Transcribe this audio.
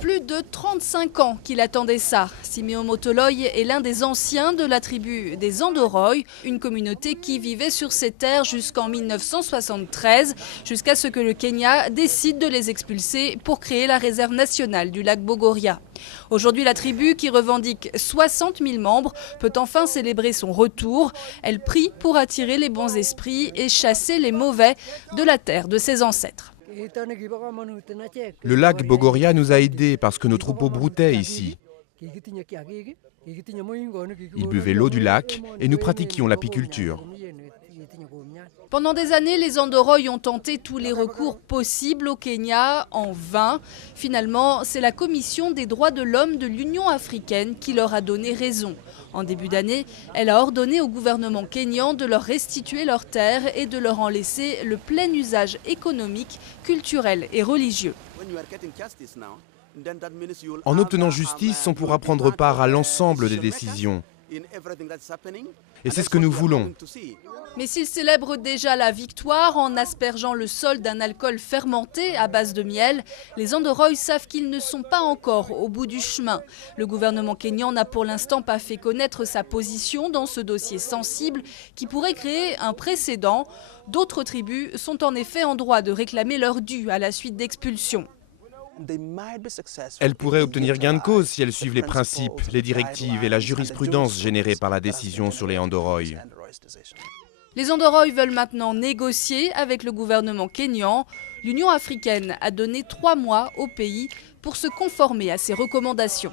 Plus de 35 ans qu'il attendait ça. Siméon Motoloy est l'un des anciens de la tribu des Andoroy, une communauté qui vivait sur ces terres jusqu'en 1973, jusqu'à ce que le Kenya décide de les expulser pour créer la réserve nationale du lac Bogoria. Aujourd'hui, la tribu, qui revendique 60 000 membres, peut enfin célébrer son retour. Elle prie pour attirer les bons esprits et chasser les mauvais de la terre de ses ancêtres. Le lac Bogoria nous a aidés parce que nos troupeaux broutaient ici. Ils buvaient l'eau du lac et nous pratiquions l'apiculture. Pendant des années, les Andoroy ont tenté tous les recours possibles au Kenya, en vain. Finalement, c'est la Commission des droits de l'homme de l'Union africaine qui leur a donné raison. En début d'année, elle a ordonné au gouvernement kényan de leur restituer leurs terres et de leur en laisser le plein usage économique, culturel et religieux. En obtenant justice, on pourra prendre part à l'ensemble des décisions. Et c'est ce que nous voulons. Mais s'ils célèbrent déjà la victoire en aspergeant le sol d'un alcool fermenté à base de miel, les Andoroy savent qu'ils ne sont pas encore au bout du chemin. Le gouvernement kényan n'a pour l'instant pas fait connaître sa position dans ce dossier sensible qui pourrait créer un précédent. D'autres tribus sont en effet en droit de réclamer leur dû à la suite d'expulsions. Elles pourraient obtenir gain de cause si elles suivent les principes, les directives et la jurisprudence générée par la décision sur les Andoroy. Les Andoroy veulent maintenant négocier avec le gouvernement kényan. L'Union africaine a donné 3 mois au pays pour se conformer à ses recommandations.